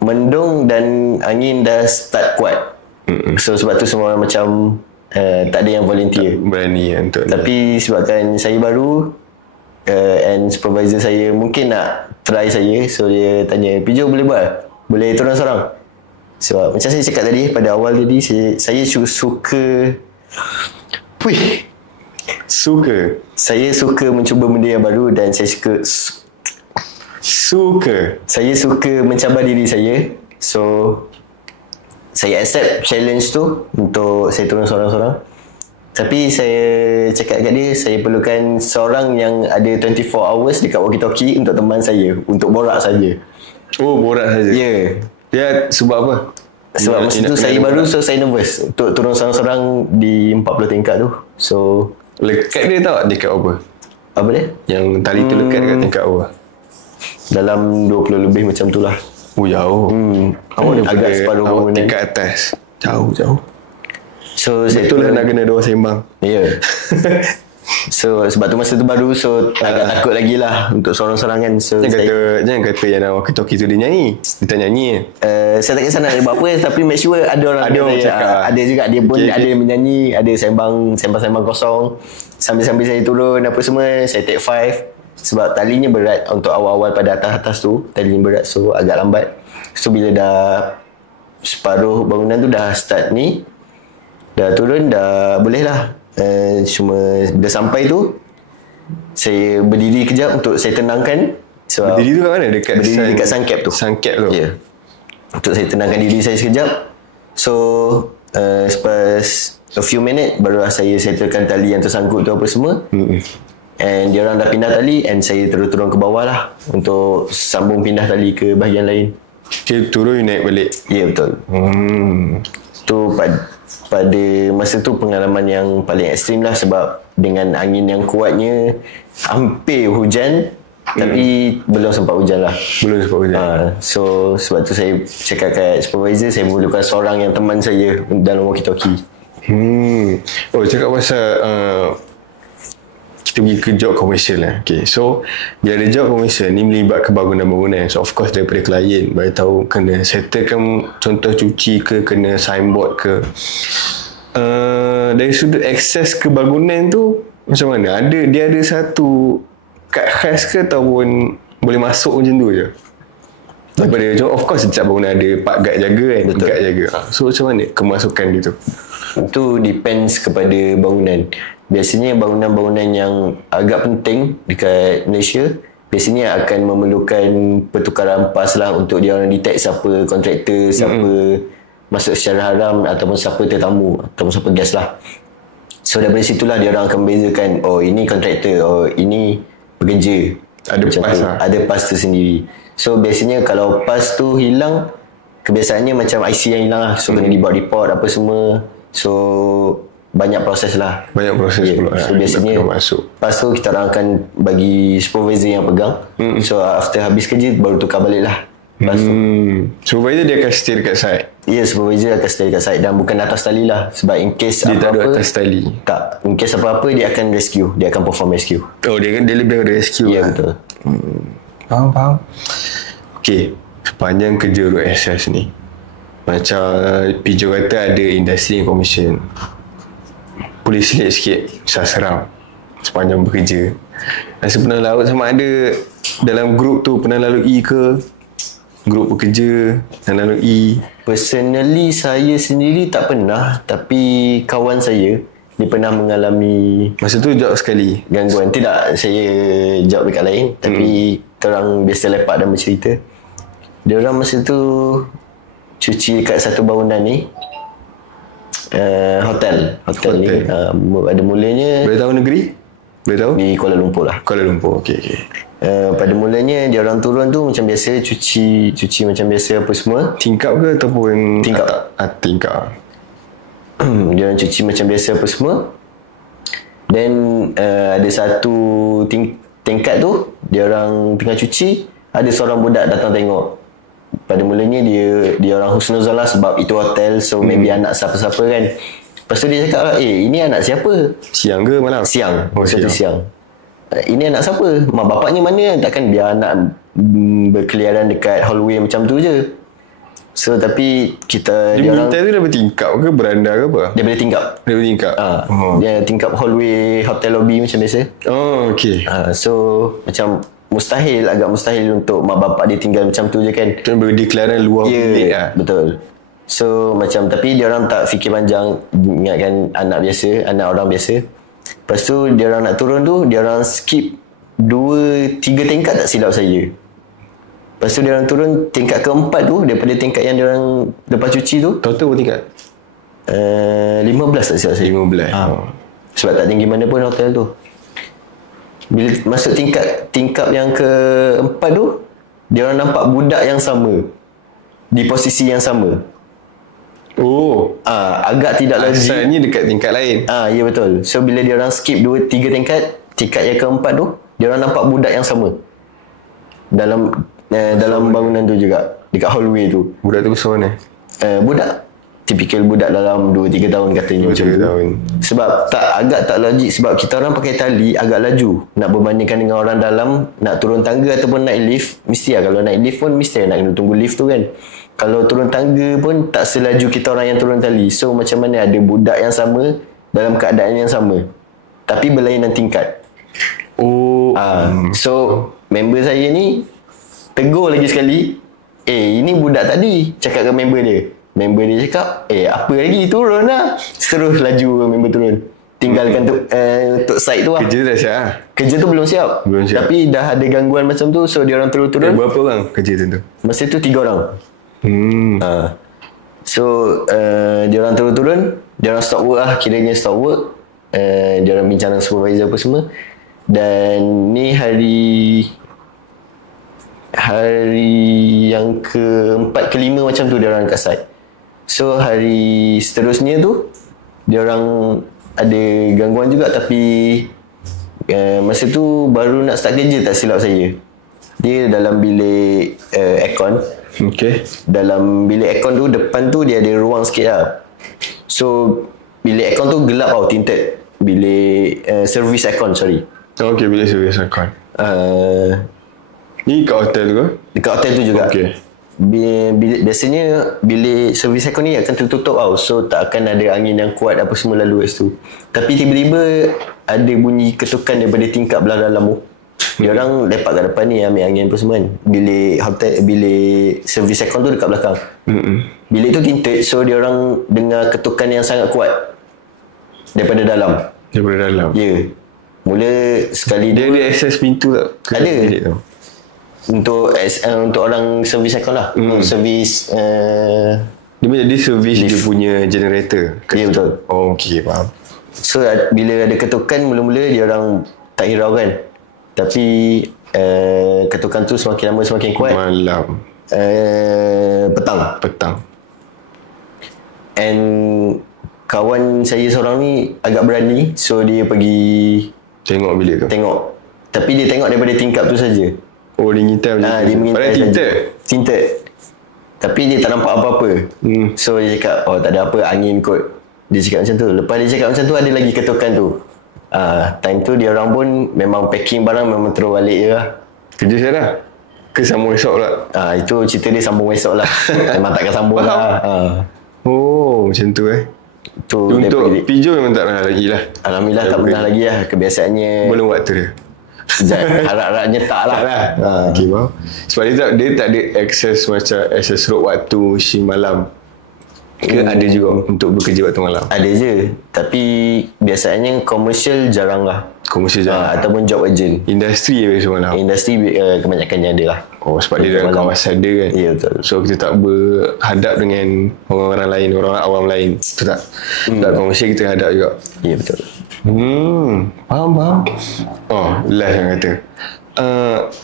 mendung dan angin dah start kuat. So sebab tu semua orang macam tak ada yang volunteer. Berani untuk. Tapi sebabkan saya baru, and supervisor saya mungkin nak try saya, so dia tanya, Pijo boleh buat? Boleh turun seorang? Sebab macam saya cakap tadi pada awal tadi, saya suka saya suka mencuba benda yang baru dan saya suka mencabar diri saya. So saya accept challenge tu untuk saya turun seorang-seorang. Tapi saya cakap kat dia, saya perlukan seorang yang ada 24 hours dekat walkie-talkie untuk teman saya, untuk borak saja. Oh, borak saja. Ya. Dia sebab apa? Sebab masa tu saya baru, so saya nervous untuk turun seorang-seorang di 40 tingkat tu. So lekat dia tak dekat apa? apa dia? Yang tali tu lekat kat tingkat apa? Dalam 20 lebih macam tu lah. Oh, jauh. Awak agak separuh awak bangunan. tingkat atas. Jauh. So saya Betul lah turun. nak kena dua sembang. Ya. So sebab tu masa tu baru, so agak takut lagi lah untuk sorang-sorangan. So Jangan kata yang nak walkie-talkie tu dia nyanyi. Dia tak nyanyi. saya tak kisah nak dia buat apa, tapi make sure ada orang Ada orang saya. cakap. Ada juga dia pun Okay. ada yang menyanyi, ada sembang kosong. Sambil-sambil saya turun apa semua, saya take 5 sebab talinya berat untuk awal-awal pada atas tu, talinya berat, so agak lambat. So bila dah separuh bangunan tu dah start ni, dah turun, dah boleh lah. Cuma dah sampai tu, saya berdiri kejap untuk saya tenangkan. Sebab Berdiri tu kat mana? berdiri dekat Suncap tu. Suncap tu. Ya. Untuk saya tenangkan diri saya sekejap. So selepas a few minute barulah saya settlekan tali yang tersangkut tu apa semua. And dia orang dah pindah tali, and saya terus turun ke bawah lah untuk sambung pindah tali ke bahagian lain. Dia turun naik balik. Ya, betul. Tu pada masa tu pengalaman yang paling ekstrim lah, sebab dengan angin yang kuatnya, hampir hujan, tapi belum sempat hujan lah. Belum sebab hujan. So sebab tu saya cakap kat supervisor, saya perlukan seorang yang teman saya dalam walkie-talkie. Oh, cakap pasal kita pergi ke job komersial lah. Okay, so bila ada job komersial ni melibatkan bangunan-bangunan, so of course daripada klien bagi tahu kena settlekan, contoh cuci ke, kena signboard ke. Dari sudut akses ke bangunan tu macam mana? Dia ada satu kad khas ke, ataupun boleh masuk macam tu je? Daripada of course setiap bangunan ada part guard jaga kan. Betul. Guard jaga. So macam mana kemasukan dia tu? Itu depends kepada bangunan. Biasanya bangunan-bangunan yang agak penting dekat Malaysia biasanya akan memerlukan pertukaran pas lah untuk dia orang detect siapa kontraktor, siapa masuk secara haram, ataupun siapa tetamu, ataupun siapa guest lah. So daripada situlah dia orang akan bezakan, oh ini kontraktor, oh ini pekerja. Ada Macam pas tu. lah. Ada pas tu sendiri. So biasanya kalau pas tu hilang, kebiasaannya macam IC yang hilang lah. So kena dibuat report apa semua. So banyak proses lah. Banyak proses pula So lah. biasanya Baru masuk. pas tu kita orang akan bagi supervisor yang pegang. So after habis kerja baru tukar balik lah. Pas tu. Supervisor dia akan stay dekat site. Ya, supervisor akan stay dekat site dan bukan atas tali lah. Sebab in case Dia tak apa-apa, ada atas tali. tak. In case apa-apa dia akan rescue. Dia akan perform rescue. Oh, dia lebih dari rescue Ya, lah. betul. Faham. Okay, sepanjang kerja road access ni, macam Pijo kata ada industri information, boleh selit sikit susah seram sepanjang bekerja. Rasa pernah laut sama ada dalam grup tu pernah lalui ke? Grup bekerja yang lalui? Personally saya sendiri tak pernah, tapi kawan saya dia pernah mengalami Masa tu job sekali. gangguan. Tidak, saya jawab dekat lain, tapi terang biasa lepak dan bercerita. Dia orang masa tu cuci dekat satu bangunan ni, hotel ni, ada mulanya Boleh tahu negeri? Boleh tahu? di Kuala Lumpur lah. Kuala Lumpur. Okay. Pada mulanya dia orang turun tu macam biasa, cuci macam biasa apa semua. Tingkap ke ataupun Tingkap. Tingkap. Dia orang cuci macam biasa apa semua. Then ada satu tingkat tu dia orang tengah cuci, ada seorang budak datang tengok. Pada mulanya dia orang husnuzon lah sebab itu hotel, so maybe anak siapa-siapa kan. Lepas tu dia cakap lah, ini anak siapa? Siang ke malam? Siang. Oh, Masa tu siang. Ini anak siapa? Mak bapaknya mana? Takkan biar anak berkeliaran dekat hallway macam tu je. So tapi kita Dia orang minta tu daripada tingkap ke beranda ke apa? daripada tingkap. Daripada tingkap? Dia tingkap hallway hotel lobby macam biasa. Oh, okay. So macam agak mustahil untuk mak bapak dia tinggal macam tu je kan. Kan berdeklarasi luar bilik lah. Betul. So macam, tapi dia orang tak fikir panjang, ingatkan anak orang biasa. Lepas tu dia orang nak turun tu, dia orang skip 2-3 tingkat tak silap saya. Lepas tu dia orang turun tingkat keempat tu, daripada tingkat yang dia orang lepas cuci tu, Total berapa tingkat? 15 tak silap saya. 15. Sebab tak tinggi mana pun hotel tu. Bila masuk tingkap yang keempat tu, dia orang nampak budak yang sama di posisi yang sama. Oh, Agak tidak logik. asalnya dekat tingkat lain. Ya betul. So bila dia orang skip 2-3 tingkat yang keempat tu, dia orang nampak budak yang sama dalam bangunan tu juga, dekat hallway tu. Budak tu besar mana? Budak tipikal budak dalam 2-3 tahun katanya macam 2-3 tu. tahun. Sebab agak tak logik, sebab kita orang pakai tali agak laju nak berbandingkan dengan orang dalam. Nak turun tangga ataupun naik lift, mesti lah. Kalau naik lift pun mesti nak kena tunggu lift tu kan. Kalau turun tangga pun tak selaju kita orang yang turun tali. So macam mana ada budak yang sama dalam keadaan yang sama tapi berlainan tingkat. So member saya ni tegur lagi sekali, ini budak tadi, cakap ke member dia. Member dia cakap, apa lagi, turun lah. Terus laju member turun, tinggalkan untuk site tu lah. Kerja dah siap lah. Kerja tu belum siap. Tapi dah ada gangguan macam tu. So dia orang turun. Berapa orang kerja tu? Masa tu 3 orang. So dia orang turun. Dia orang stop work lah. Kiranya stop work. Dia orang bincang dengan supervisor apa semua. Dan ni hari yang keempat, kelima macam tu dia orang kat site. So hari seterusnya tu dia orang ada gangguan juga, tapi masa tu baru nak start kerja tak silap saya. Dia dalam bilik aircon. Okay. Dalam bilik aircon tu, depan tu dia ada ruang sikit lah. So bilik aircon tu gelap tau, tinted. Bilik service aircon, sorry. Okay, bilik service aircon. Ni kat hotel tu ke? Dekat hotel tu juga. Okay. Biasanya bilik servis aircon ni akan tertutup tau. So tak akan ada angin yang kuat apa semua lalu kat situ. Tapi tiba-tiba ada bunyi ketukan daripada tingkap belah dalam tu. Dia orang lepak kat depan ni ambil angin apa semua kan. Bilik servis aircon tu dekat belakang. Bilik tu tinted, so dia orang dengar ketukan yang sangat kuat daripada dalam. Daripada dalam? Ya. Mula sekali dia ada akses pintu tak? Ada. Bilik tu? Untuk orang servis aircon lah. Servis dia menjadi servis dia punya generator. Ya betul. Oh, okey, faham. So bila ada ketukan, mula-mula dia orang tak hirau kan. Tapi ketukan tu semakin lama semakin kuat. Malam. Petang. And kawan saya seorang ni agak berani, so dia pergi tengok bilik tu. Tapi dia tengok daripada tingkap tu saja. Oh, dia ngintai macam tu. Dia mengintai tinted. Tapi dia tak nampak apa-apa. So dia cakap, tak ada apa, angin kot. Dia cakap macam tu. Lepas dia cakap macam tu, ada lagi ketukan tu. Time tu dia orang pun memang packing barang, memang terus balik je lah. Kerja saya dah? Ke sambung esok pula? Itu cerita dia sambung esok lah. Memang takkan sambung lah. Oh, macam tu Untuk pijol memang tak pernah lagi lah. Alhamdulillah tak pernah lagi lah. Kebiasaannya belum waktu dia. Harap-harapnya tak lah. Okay, faham. Sebab dia tak ada akses road waktu shift malam. Ke ada juga untuk bekerja waktu malam? Ada je. Tapi biasanya komersial jarang lah. Komersial jarang? Ataupun job urgent. Industri je biasa malam? Industri kebanyakannya ada lah. Oh, sebab dia dalam kawasan dia kan? Ya, betul. So kita tak berhadap dengan orang-orang lain, orang awam lain. Betul tak? Tak komersial kita hadap juga. Ya, betul. Faham. Last yang kata.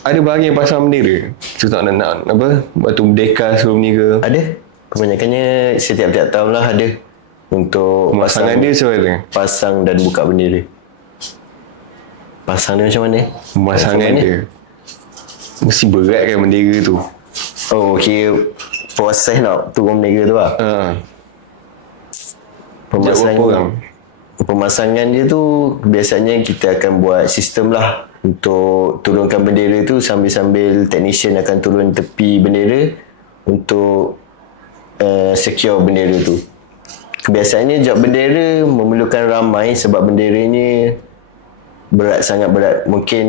Ada bahagian pasang bendera? So tak nak apa? Batu merdeka sebelum ni ke? Ada. Kebanyakannya setiap-tiap tahun lah ada. Untuk pemasangan dia sebenarnya? Pasang dan buka bendera. Pasang dia macam mana? Pemasangan dia mesti berat kan bendera tu. Oh, okay. Proses nak turun bendera tu lah. Pemasangan dia tu biasanya kita akan buat sistem lah untuk turunkan bendera tu, sambil-sambil technician akan turun tepi bendera untuk secure bendera tu. Kebiasaannya job bendera memerlukan ramai sebab benderanya sangat berat. Mungkin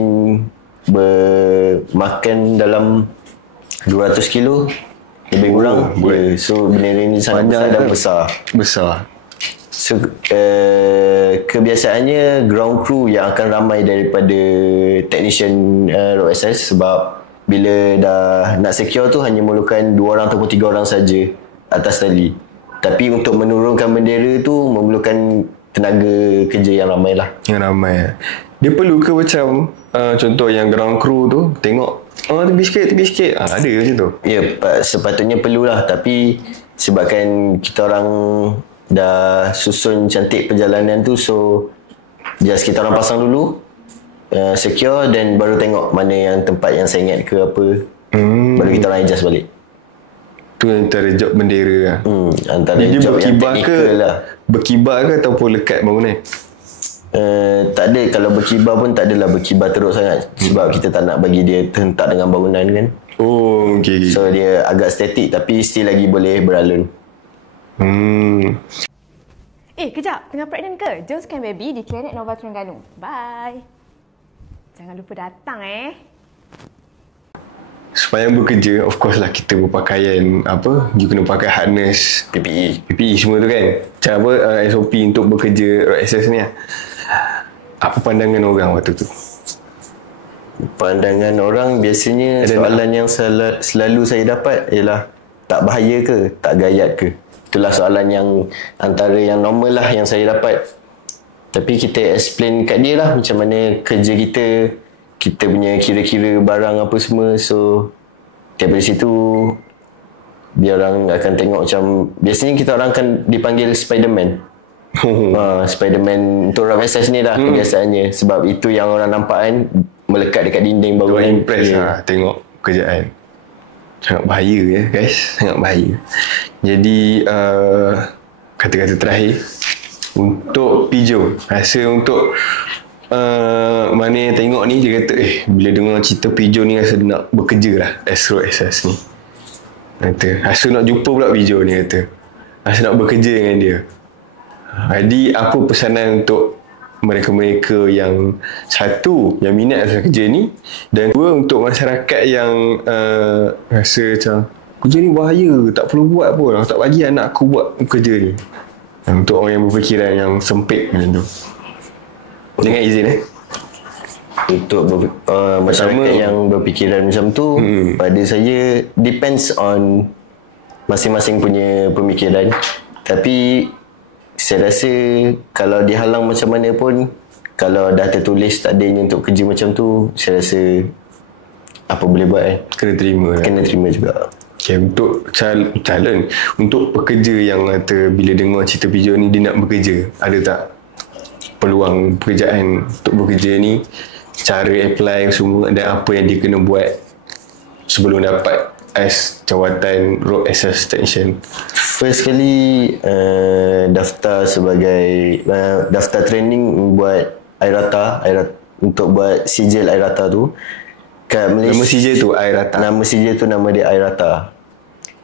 bermakan dalam 200 kilo lebih kurang. So bendera ni sangat besar dan besar. So kebiasaannya ground crew yang akan ramai daripada technician road access, sebab bila dah nak secure tu hanya memerlukan 2 orang ataupun 3 orang saja atas tali. Tapi untuk menurunkan bendera tu memerlukan tenaga kerja yang ramai lah. Yang ramai. Dia perlu ke macam contoh yang ground crew tu tengok tepi sikit. Ada macam tu. Ya, sepatutnya perlulah, tapi sebabkan kita orang dah susun cantik perjalanan tu, so just kita orang pasang dulu, secure, dan baru tengok mana yang tempat yang saya ingat ke apa, baru kita orang adjust balik. Tu antara job bendera lah. Antara Dia job yang berkibar teknikal ke, lah. berkibar ke ataupun lekat bangunan? Tak ada, kalau berkibar pun tak adalah berkibar teruk sangat, sebab kita tak nak bagi dia terhentak dengan bangunan kan. Oh, okay. So dia agak statik tapi still lagi boleh beralun. Kejap. Tengah pregnant ke? Jom scan baby di Klinik Nova Terengganu. Bye. Jangan lupa datang Sepanjang bekerja, of course lah kita berpakaian you kena pakai harness, PPE semua tu kan. Macam apa SOP untuk bekerja road access ni lah. Apa pandangan orang waktu tu? Pandangan orang biasanya soalan yang selalu saya dapat ialah tak bahaya ke, tak gayat ke. Itulah soalan yang antara yang normal lah yang saya dapat. Tapi kita explain kat dia lah macam mana kerja kita punya kira-kira barang apa semua. So daripada situ dia orang akan tengok macam, biasanya kita orang akan dipanggil Spiderman. Spiderman untuk road access ni lah kebiasaannya, sebab itu yang orang nampak kan, melekat dekat dinding bangunan. Orang impress lah tengok kerjaan. Sangat bahaya ya guys, sangat bahaya. Jadi kata-kata terakhir untuk Pijo, rasa untuk mana yang tengok ni, dia kata bila dengar cerita Pijo ni rasa nak bekerja lah as road access ni. Kata rasa nak jumpa pula Pijo ni, kata rasa nak bekerja dengan dia. Jadi apa pesanan untuk mereka-mereka yang satu yang minat dalam kerja ni, dan dua untuk masyarakat yang rasa macam kerja ni bahaya, tak perlu buat pun, tak bagi anak aku buat kerja ni. Untuk orang yang berfikiran yang sempit macam tu, dengan izin untuk masyarakat yang berfikiran macam tu, pada saya depends on masing-masing punya pemikiran. Tapi saya rasa kalau dihalang macam mana pun, kalau dah tertulis takdirnya untuk kerja macam tu, saya rasa apa boleh buat kena terima lah. Kena terima juga. Okay, untuk challenge untuk pekerja yang kata bila dengar cerita Pijo ni dia nak bekerja, ada tak peluang pekerjaan untuk bekerja ni, cara apply semua, dan apa yang dia kena buat sebelum dapat as jawatan road access technician? First kali daftar sebagai daftar training buat IRATA untuk buat sijil IRATA tu kat Malaysia. Nama sijil tu IRATA. Nama sijil tu nama dia IRATA.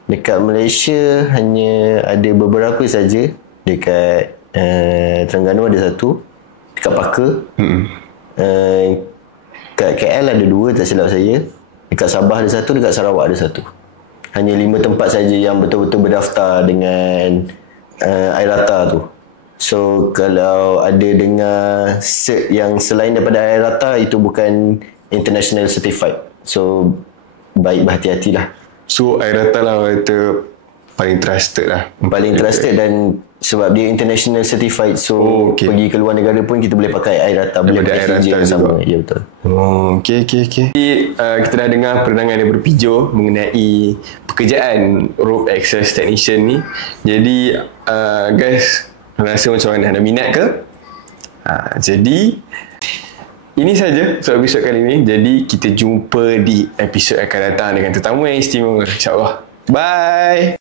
Dekat Malaysia hanya ada beberapa saja. Dekat Terengganu ada satu, dekat Paka. Kat KL ada dua tak silap saya. Dekat Sabah ada satu, dekat Sarawak ada satu. Hanya 5 tempat saja yang betul-betul berdaftar dengan IRATA tu. So kalau ada dengar cert yang selain daripada IRATA, itu bukan international certified. So baik berhati-hatilah. So IRATA lah kata paling trusted lah. Paling trusted, dan sebab dia international certified, so pergi ke luar negara pun kita boleh pakai IRATA, boleh pakai sijil yang sama. Ya, betul. Okay. Jadi kita dah dengar penerangan daripada Pijo mengenai pekerjaan road access technician ni. Jadi guys, rasa macam mana? Anda minat ke? Jadi ini saja untuk episod kali ini. Jadi kita jumpa di episod akan datang dengan tetamu yang istimewa, InsyaAllah. Bye.